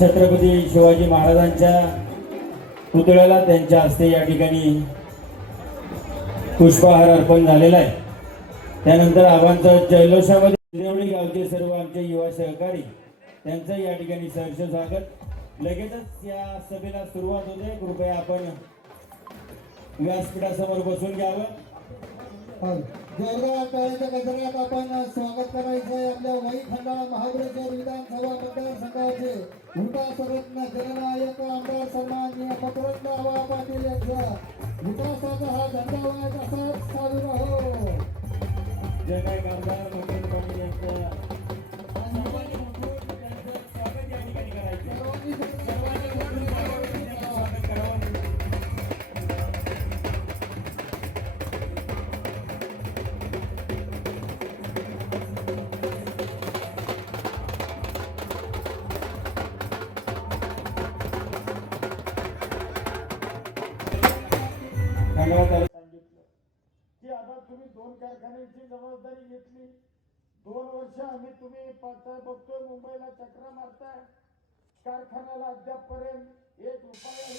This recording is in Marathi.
छत्रपती शिवाजी महाराजांच्या पुतळ्याला त्यांच्या हस्ते या ठिकाणी पुष्पहार अर्पण झालेला आहे. त्यानंतर आव्हानचा जल्लोषामध्ये देवळी गावचे सर्व आमचे युवा सहकारी त्यांचं या ठिकाणी सहर्ष स्वागत. लगेचच या सभेला सुरुवात होते. कृपया आपण व्यासपीठासमोर बसून घ्यावं. हो. जोरदार आपण स्वागत करायचं आपल्या वही खंडाळा महाबळेश्वर विधानसभा मतदारसंघाचे विकास रत्न जननायक आमदार सन्माननीय पत्रज्ञ आबा पाटील यांचा. विकासाचा हा झंडा वाहत असाच चालू राहो. जय आमदार मंगल पाटील यांचा. सांगितलं की आता तुम्ही दोन कारखान्यांची जबाबदारी घेतली. दोन वर्ष आम्ही तुम्ही पाहताय बघतोय मुंबईला चक्र मारताय. कारखान्याला अद्यापपर्यंत एक रुपयाही